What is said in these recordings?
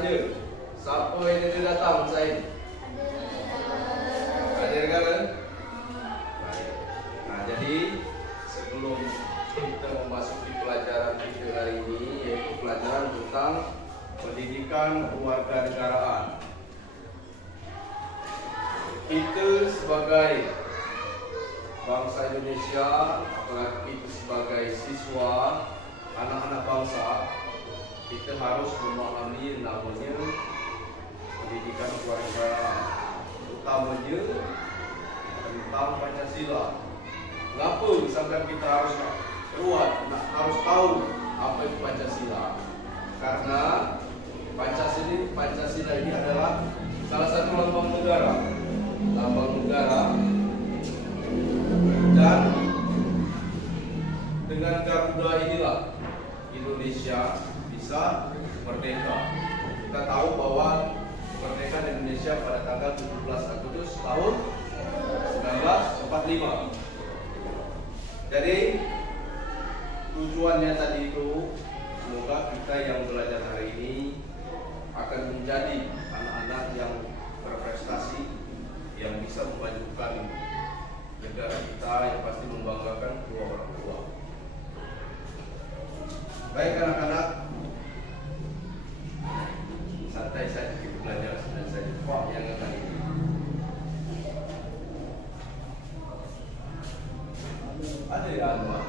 tanya, siapa yang dia datang saya? Hadir kan? Baik. Nah, jadi sebelum kita memasuki pelajaran kita hari ini, yaitu pelajaran tentang pendidikan kewarganegaraan. Kita sebagai bangsa Indonesia, apalagi kita sebagai siswa, anak-anak bangsa, kita harus memahami namanya pendidikan kewarganegaraan, utamanya tentang Pancasila. Kenapa misalkan kita harus harus tahu apa itu Pancasila? Karena Pancasila ini adalah salah satu lambang negara, dan dengan Garuda inilah Indonesia bisa merdeka. Kita tahu bahwa kemerdekaan Indonesia pada tanggal 17 Agustus tahun 1945. Jadi tujuannya tadi itu, semoga kita yang belajar hari ini akan menjadi anak-anak yang berprestasi, yang bisa memajukan negara kita, yang pasti membanggakan kedua orang tua. Baik anak-anak, santai saja kita belajar dan saja Pak yang akan ini. Ada ya Anwar?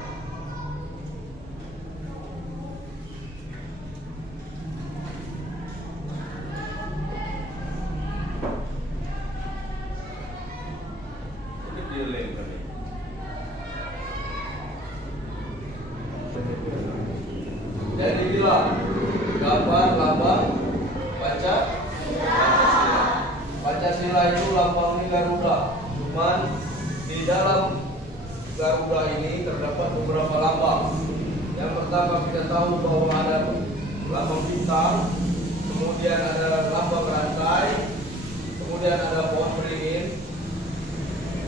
Jadi bila gambar lambang Pancasila itu lambangnya Garuda. Cuman di dalam Garuda ini terdapat beberapa lambang. Yang pertama kita tahu bahwa ada lambang bintang, kemudian ada lambang rantai, kemudian ada pohon beringin,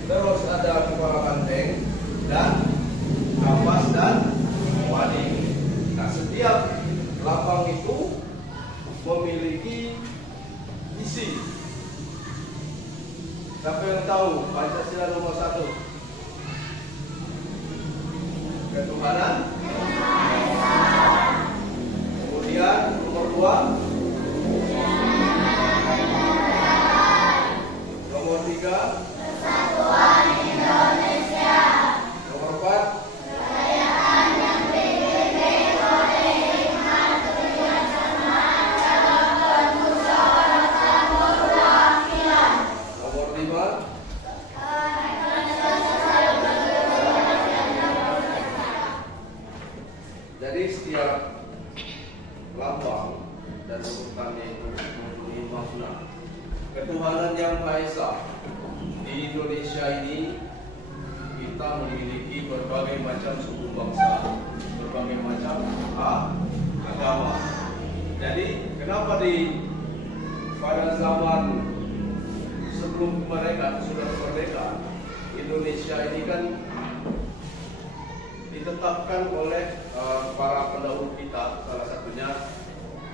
terus ada kepala banteng dan kapas dan wadi. Nah, setiap lambang itu memiliki isi. Siapa yang tahu Pancasila nomor 1? Ketuhanan. Kemudian nomor 2. Nomor 3. Kesatuan Indonesia. Nomor 4. Jadi setiap lambang dan urutannya itu mempunyai makna. Ketuhanan yang Maha Esa. Di Indonesia ini kita memiliki berbagai macam suku bangsa, berbagai macam agama. Jadi kenapa pada zaman sebelum kemerdekaan, sudah kemerdekaan, Indonesia ini kan ditetapkan oleh para pendahulu kita, salah satunya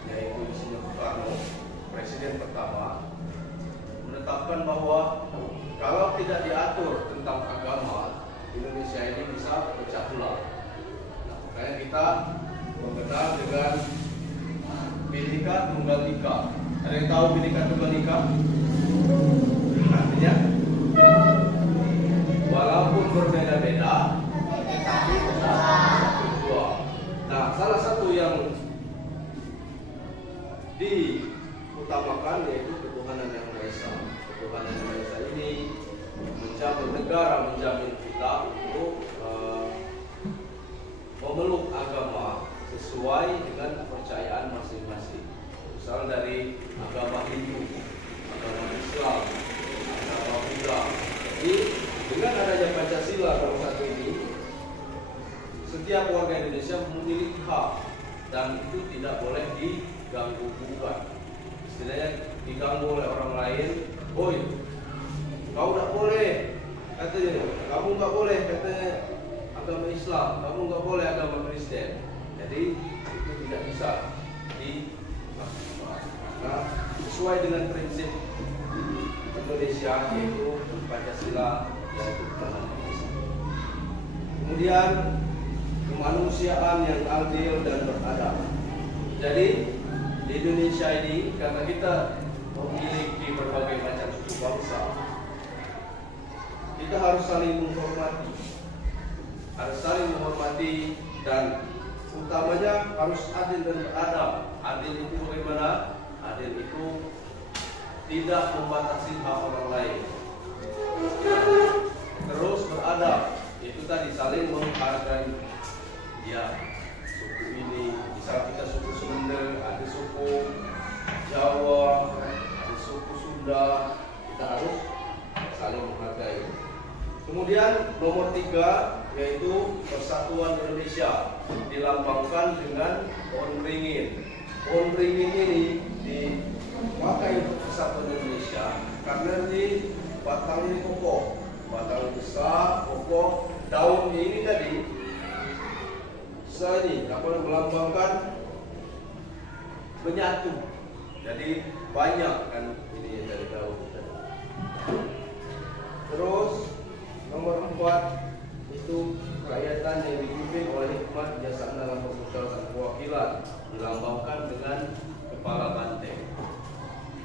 yaitu Insinyur Soekarno, presiden pertama, menetapkan bahwa kalau tidak diatur tentang agama, Indonesia ini bisa pecah belah. Nah, makanya kita mengenal dengan Bhinneka Tunggal Ika. Ada yang tahu Bhinneka Tunggal Ika? Artinya walaupun berbeda-beda, tapi tetap dua. Nah, salah satu yang diutamakan yaitu ketuhanan yang Maha Esa. Ketuhanan yang Maha Esa ini menjamin negara, menjamin kita untuk memeluk agama sesuai dengan kepercayaan masing-masing. Misal dari agama Hindu, agama Islam, agama Buddha. Jadi dengan adanya Pancasila nomor 1 ini, setiap warga Indonesia memiliki hak dan itu tidak boleh diganggu gugat. Istilahnya diganggu oleh orang lain, "Oi, kau tidak boleh," katanya, "kamu nggak boleh," katanya, "agama Islam, kamu nggak boleh agama Kristen." Jadi itu tidak bisa dilakukan. sesuai dengan prinsip Indonesia, yaitu Pancasila, yaitu Indonesia. Kemudian kemanusiaan yang adil dan beradab. Jadi di Indonesia ini, karena kita memiliki berbagai macam suku bangsa, kita harus saling menghormati, dan utamanya harus adil dan beradab. Adil itu bagaimana? Adil itu tidak membatasi hak orang lain. Terus beradab, itu tadi saling menghargai. Ya, suku ini, misal kita suku Sunda, ada suku Jawa, ada suku Sunda, kita harus saling menghargai. Kemudian nomor 3 yaitu persatuan Indonesia, dilambangkan dengan pohon beringin. Pohon beringin ini dipakai untuk persatuan Indonesia karena di batang ini kokoh, batang besar, kokoh, daun ini tadi ini dapat melambangkan menyatu. Jadi banyak kan ini dari daun. Terus nomor 4 itu kerakyatan yang dipimpin oleh hikmat bijaksana dalam permusyawaratan perwakilan, dilambangkan dengan kepala banteng.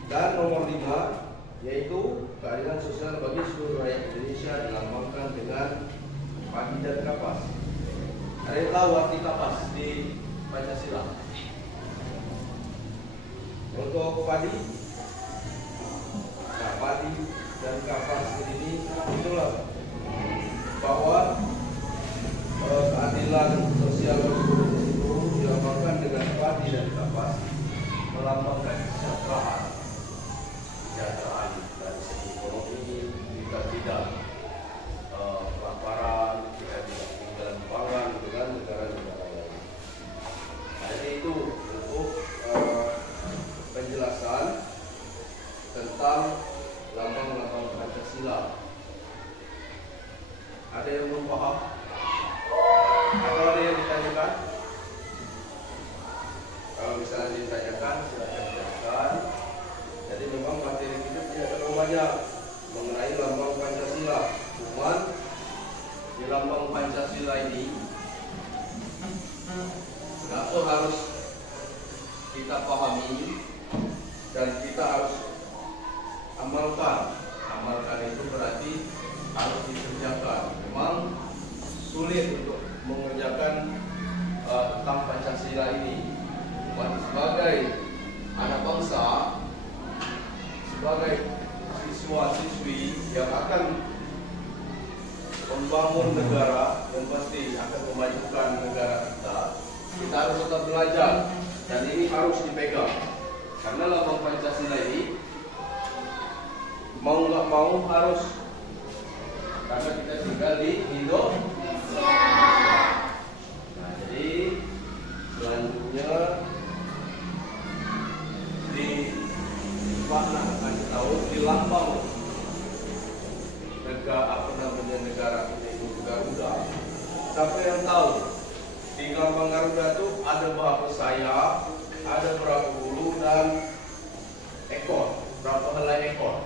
Dan nomor 5 yaitu keadilan sosial bagi seluruh rakyat Indonesia, dilambangkan dengan padi dan kapas. Ada yang tahu arti kapas di Pancasila? Untuk padi, nah padi dan kapas ini itulah bahwa keadilan sosial itu dilambangkan dengan padi dan kapas, melambangkan kesejahteraan dari segi ekonomi. Kita tidak kelaparan, kita tidak ketinggalan pangan dengan negara-negara lain. Nah, jadi itu untuk penjelasan tentang lambang-lambang Pancasila. Ada yang belum paham? Atau ada yang ditanyakan? Kalau misalnya ditanyakan, silakan ditanyakan. Jadi memang materi kita tidak terlalu banyak mengenai lambang Pancasila. Cuman di lambang Pancasila ini, kenapa harus kita pahami dan kita harus amalkan. Amalkan itu berarti harus dikerjakan. Memang sulit untuk mengerjakan tentang Pancasila ini. Sebagai anak bangsa, sebagai siswa-siswi yang akan membangun negara yang pasti akan memajukan negara kita harus tetap belajar, dan ini harus dipegang. Karena lambang Pancasila ini mau nggak mau harus, karena kita tinggal di Indonesia. Nah, jadi selanjutnya di makna akan tahu di lambang negara kita itu Garuda. Siapa yang tahu di lambang Garuda itu ada berapa sayap, ada berapa bulu dan ekor, berapa helai ekor?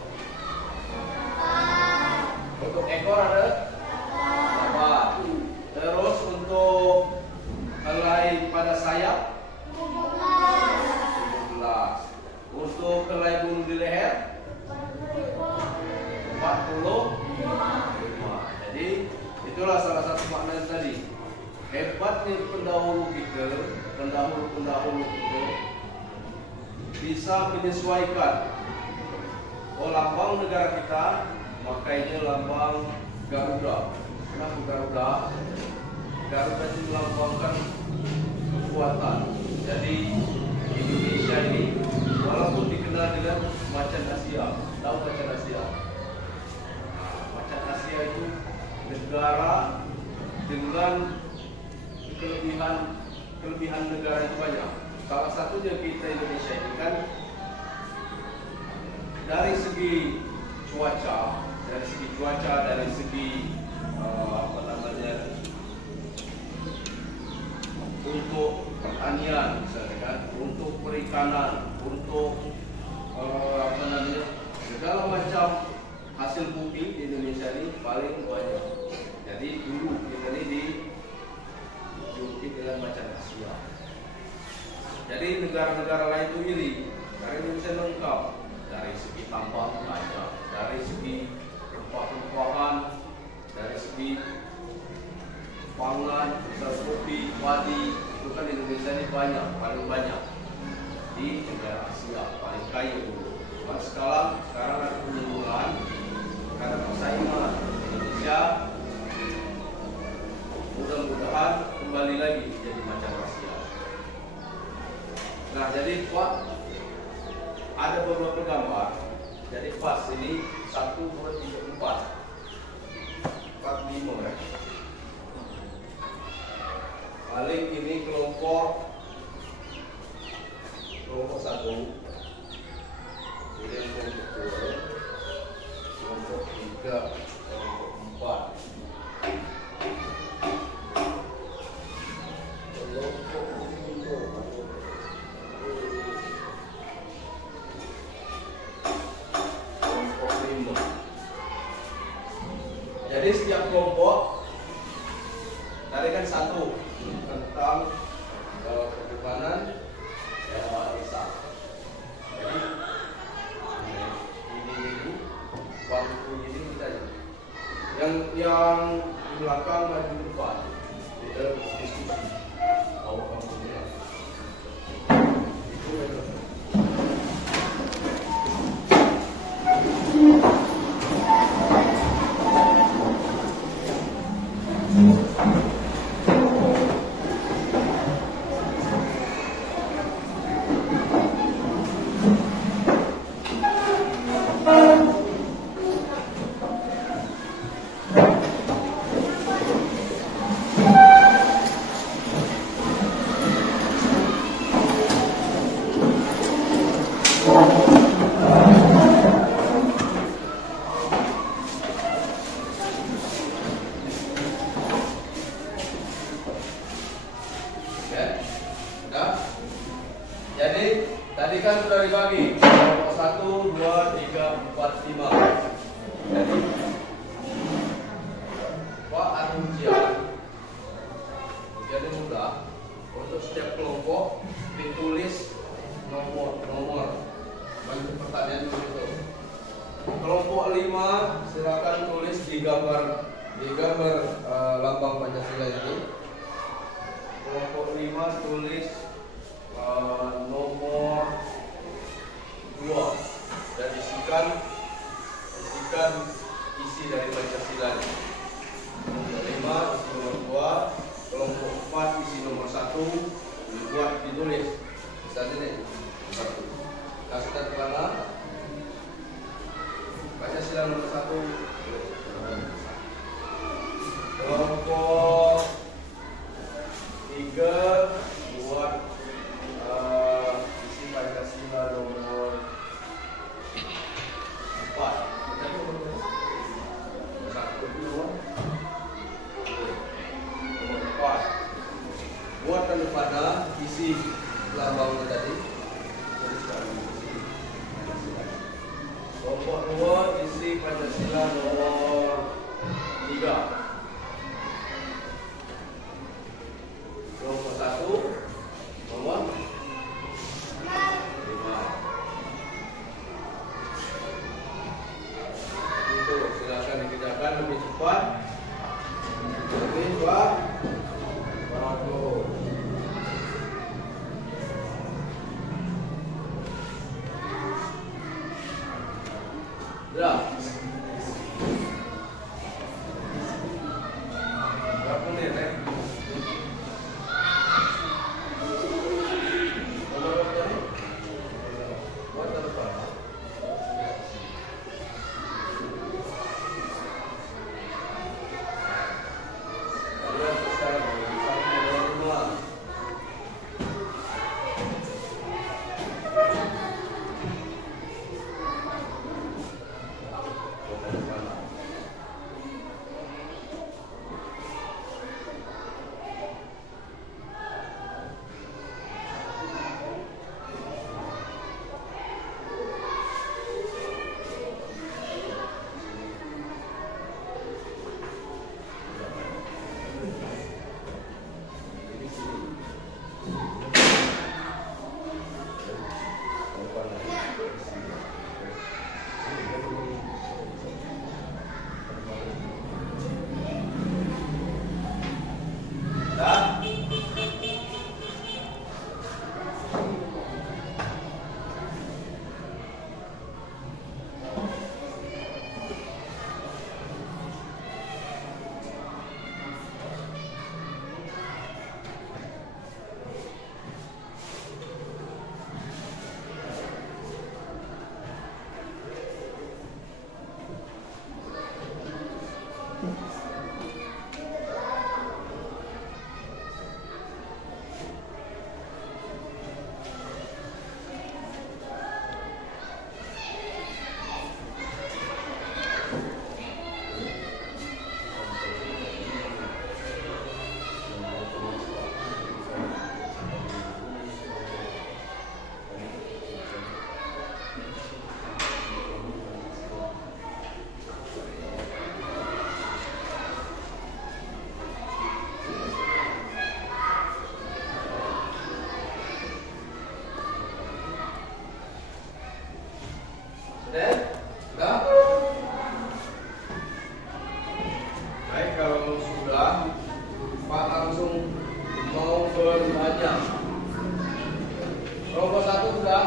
Untuk ekor ada 8. Terus untuk helai pada sayap 17. Untuk helai bulu di leher 45. Jadi itulah salah satu makna tadi. Hebatnya pendahulu kita bisa menyesuaikan. Oh, lambang negara kita makanya lambang Garuda. Kenapa Garuda? Garuda itu melambangkan kekuatan. Jadi Indonesia ini walaupun dikenal dengan macan Asia, tahu macan Asia? Macan Asia itu negara dengan kelebihan negara itu banyak. Salah satunya kita Indonesia ini kan dari segi cuaca, dari segi untuk pertanian, misalnya kan, untuk perikanan, untuk Jadi negara-negara lain itu iri karena Indonesia lengkap dari segi tambang banyak, dari segi rempah-rempahan, dari segi pangan, kopi, padi, itu kan Indonesia ini banyak, paling banyak di negara Asia, paling kaya dulu. Sekarang ada penurunan karena persaingan Indonesia. Mudah-mudahan kembali lagi jadi macam Asia. Nah, jadi Pak, ada beberapa gambar. Jadi pas ini 1, 2, 3, 4, 5 ya. Paling ini kelompok 1, kemudian kelompok 2, kelompok 3, kelompok 4. Jadi setiap kelompok tadi kan 1 tentang perkebunan desa. Jadi ini waktu ini kita yang di belakang maju ke depan kita diskusi tahu kampungnya itu ya. Jadi tadi kan sudah dibagi kelompok 1, 2, 3, 4, 5. Jadi Pak ada ujian mudah untuk setiap kelompok ditulis nomor banyak pertanyaan dulu. Kelompok 5 silakan tulis di gambar lambang Pancasila itu. Kelompok 5 tulis nomor 2 dan isikan isi dari Pancasila. Kelompok 5 isi nomor 2, kelompok 4 isi nomor 1 dibuat ditulis. Misalnya nih 1. Kasih ke mana? Pancasila nomor 1. Kelompok 3 buat isi Pancasila nomor 4. Nomor 4. Buat tanda pada isi lambangnya tadi. Kelompok 2 isi Pancasila nomor 3. Kelompok 1 nomor 5. Itu silakan dikerjakan lebih cepat. Lebih cepat. Bagus. Ya. Berapa menit ya? Kelompok 1 sudah.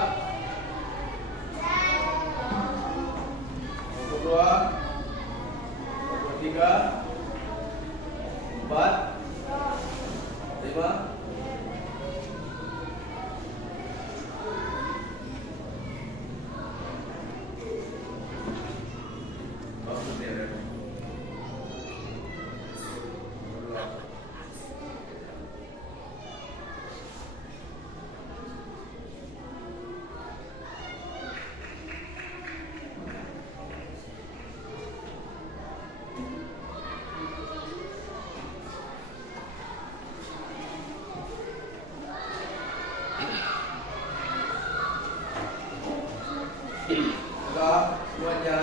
Kelompok 2, kelompok 3, 4, 5. Sudah semuanya?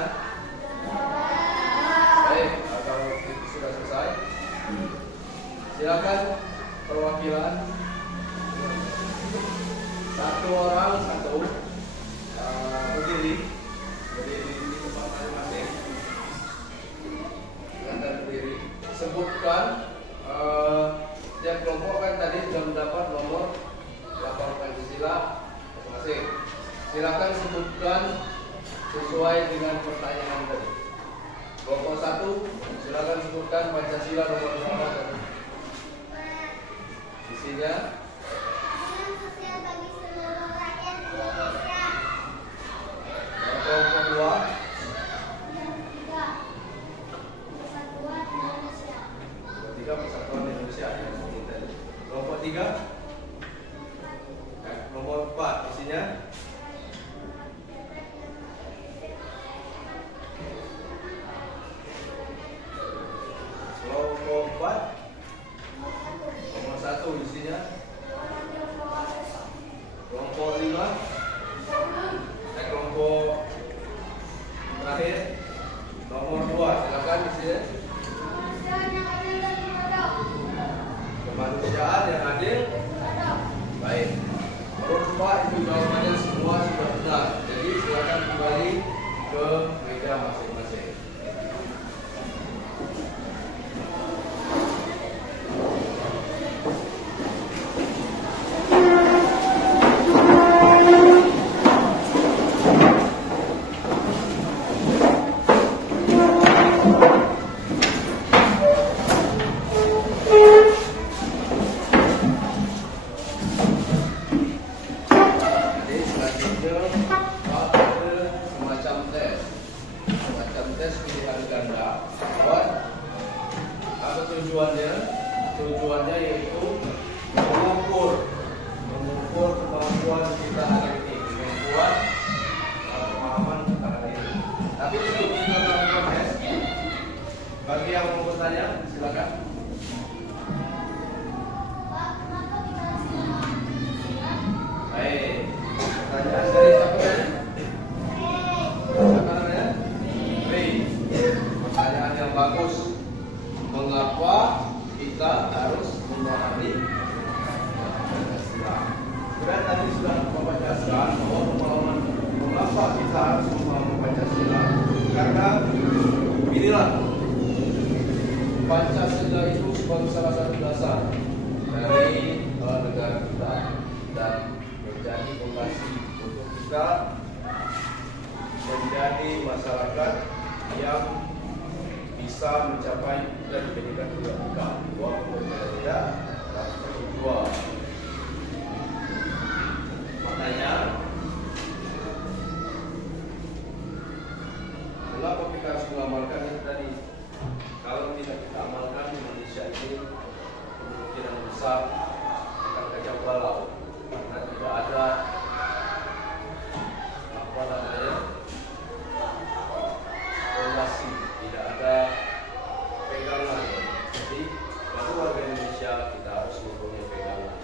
Baik, kalau itu sudah selesai, silakan perwakilan satu orang satu berdiri di tempat masing-masing. Anda berdiri, sebutkan setiap kelompok kan tadi sudah mendapat nomor 8 Pancasila masing-masing. Silakan sebutkan sesuai dengan pertanyaan tadi. Kelompok 1, silakan sebutkan Pancasila nomor berapa tadi? Isinya sosial bagi seluruh rakyat Indonesia. Kelompok 2, Yang ketiga, persatuan Indonesia. Persatuan Indonesia. Kelompok 3, nomor 4, isinya kelompok 4, nomor 1, isinya kelompok 5, kelompok terakhir nomor 2, silakan isinya kemanusiaan yang adil. Baik, menurut Pak itu jawabannya semua sudah benar. Jadi silakan kembali ke meja masing-masing. Tujuannya yaitu mengukur kemampuan kita hari ini, kemampuan pemahaman kita hari ini. Tapi sebelum kita melakukan tes, bagi yang mau bertanya silakan. Pak, kenapa kita harus Pancasila? Baik, pertanyaan dari siapa tadi? Siapa namanya? Ray. Pertanyaan yang bagus. Mengapa kita harus memahami Pancasila? Sebenarnya tadi sudah Bapak jelaskan bahwa pemahaman mengapa kita harus memahami Pancasila. Karena inilah Pancasila itu sebagai salah satu dasar dari negara kita dan menjadi fondasi untuk kita menjadi masyarakat yang bisa mencapai dan menjadikan kebajikan bahwa pemerintah dan kedua. Makanya mengapa kita harus mengamalkan yang tadi? Kalau tidak kita amalkan, Indonesia ini kemungkinan besar akan kacau balau karena tidak ada fondasi, tidak ada pegangan. Jadi bagi warga Indonesia kita harus mempunyai pegangan.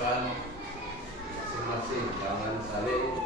lakukan masing-masing, jangan saling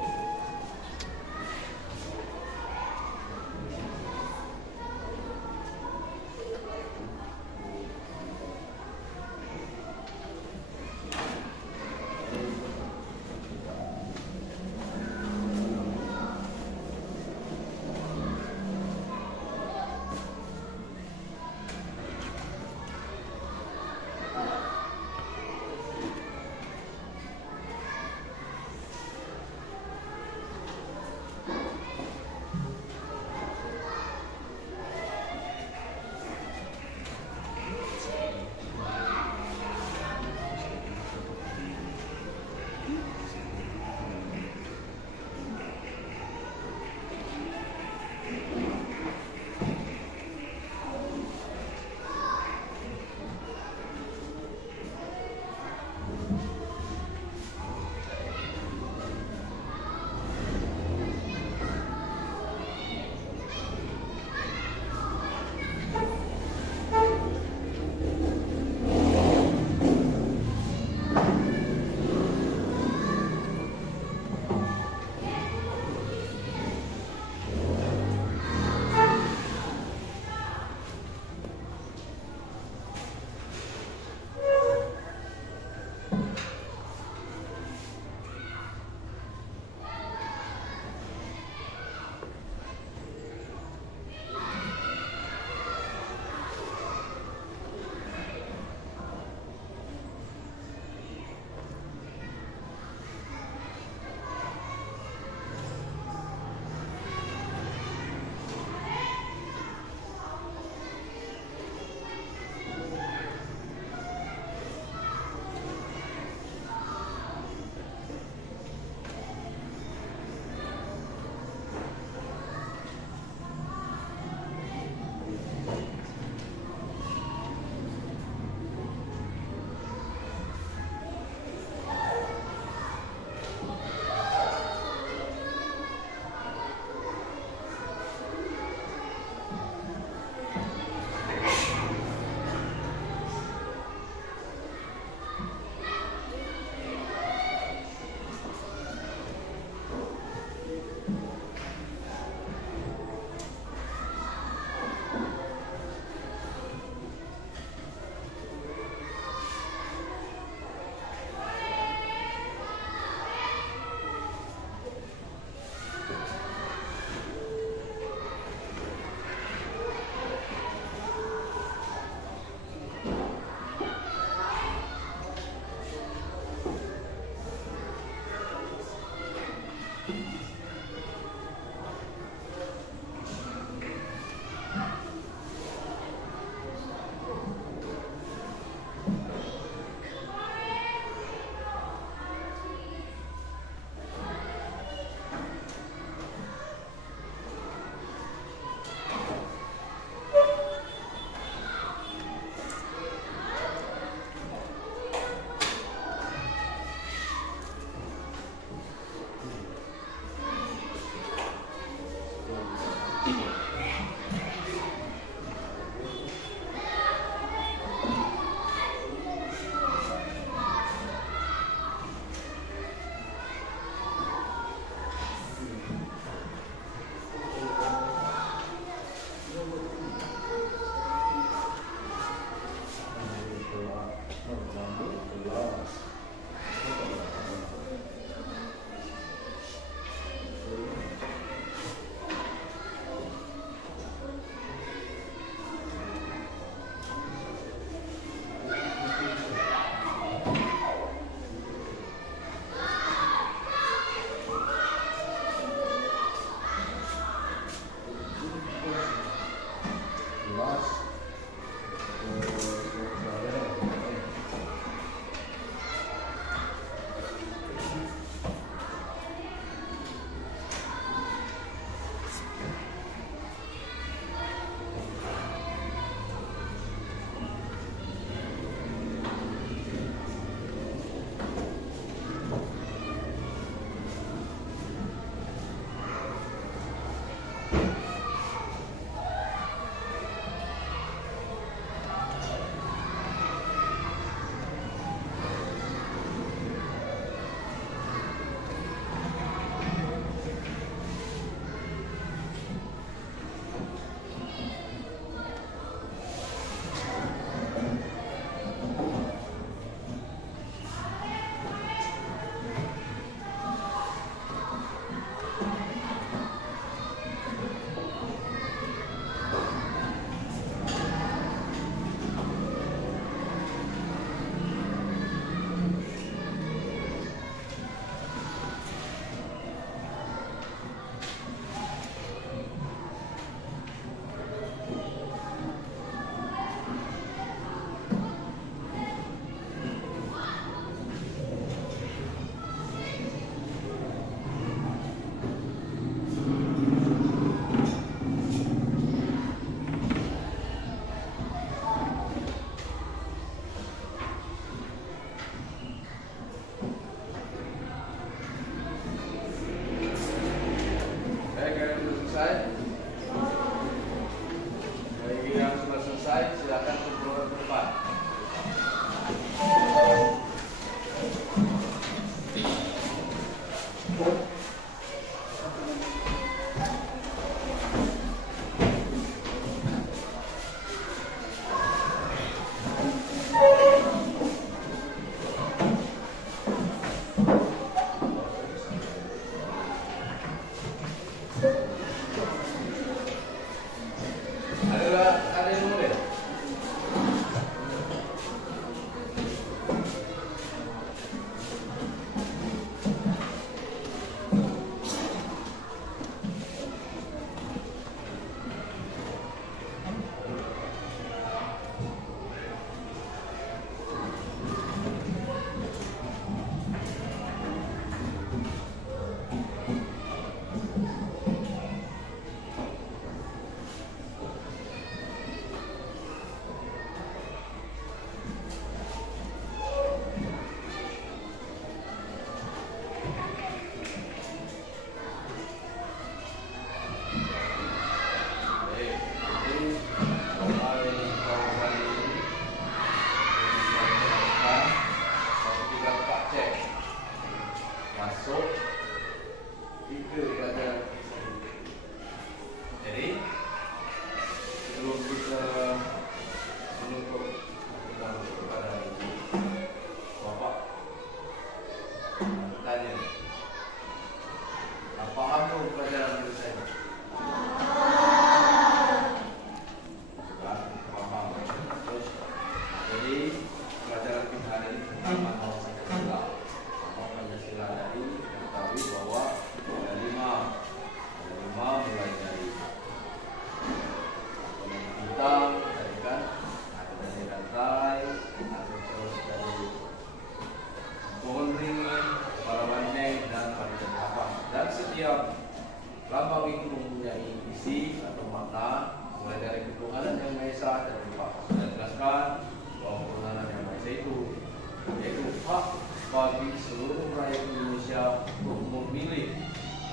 hak bagi seluruh rakyat Indonesia untuk memilih,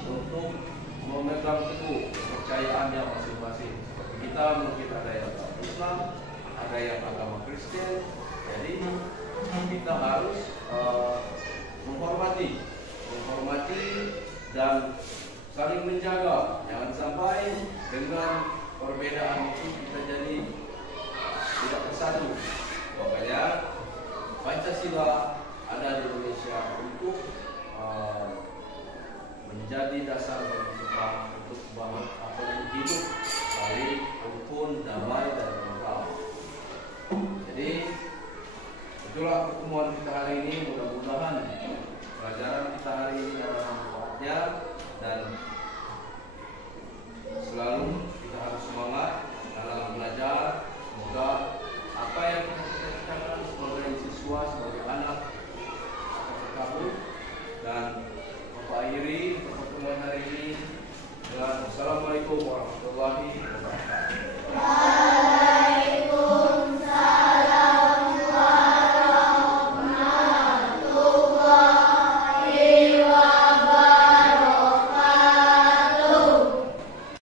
untuk memegang teguh kepercayaannya masing-masing. Seperti kita mungkin ada yang agama Islam, ada yang agama Kristen. Jadi kita harus menghormati dan saling menjaga. Jangan sampai dengan perbedaan itu kita jadi tidak bersatu. Makanya Pancasila ada di Indonesia untuk menjadi dasar bagi kita untuk hidup saling rukun, damai dan tentram. Jadi itulah pertemuan kita hari ini. Mudah-mudahan pelajaran kita hari ini adalah manfaatnya, dan selalu kita harus semangat dalam belajar. Semoga apa yang kita cita-citakan sebagai siswa, sebagai anak akan terkabul. Dan Bapak akhiri pertemuan hari ini dengan Assalamualaikum warahmatullahi wabarakatuh.